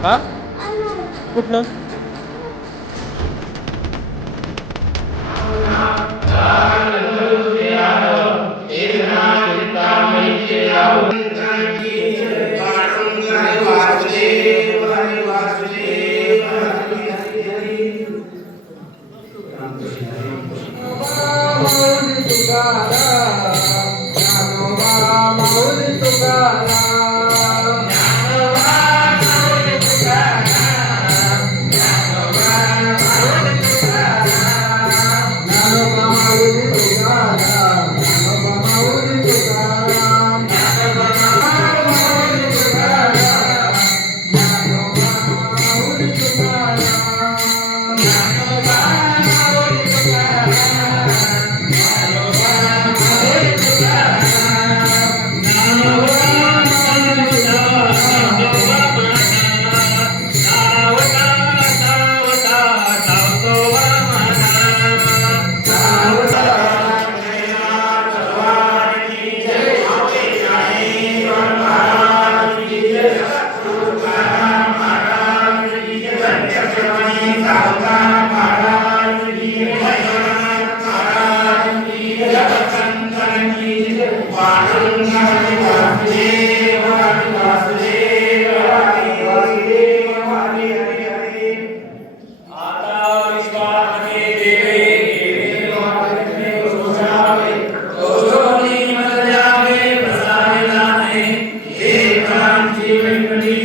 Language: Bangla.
Huh? Good nose. Tukaram, Tukaram, Tukaram. Vamos.